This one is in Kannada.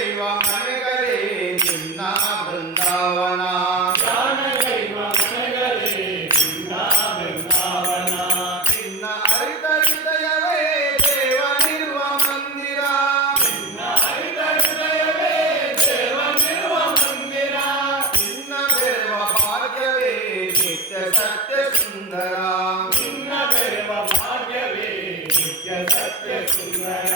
ಜಾನದೈವ ಮನೆಗಳೇ ನಿನ್ನ ಬೃಂದಾವನ ಜಾನದೈವ ಮನೆಗಳೇ ನಿನ್ನ ಬೃಂದಾವನ ನಿನ್ನ ಅರಿತ ಹೃದಯವೇ ದೇವನಿರುವ ಮಂದಿರ ನಿನ್ನ ಅರಿತ ಹೃದಯವೇ ದೇವನಿರುವ ಮಂದಿರ ನಿನ್ನ ಬೆರುವ ಭಾಗ್ಯವೇ ನಿತ್ಯ ಸತ್ಯ ಸುಂದರ ನಿನ್ನ ಬೆರುವ ಭಾಗ್ಯವೇ ನಿತ್ಯ ಸತ್ಯ ಸುಂದರ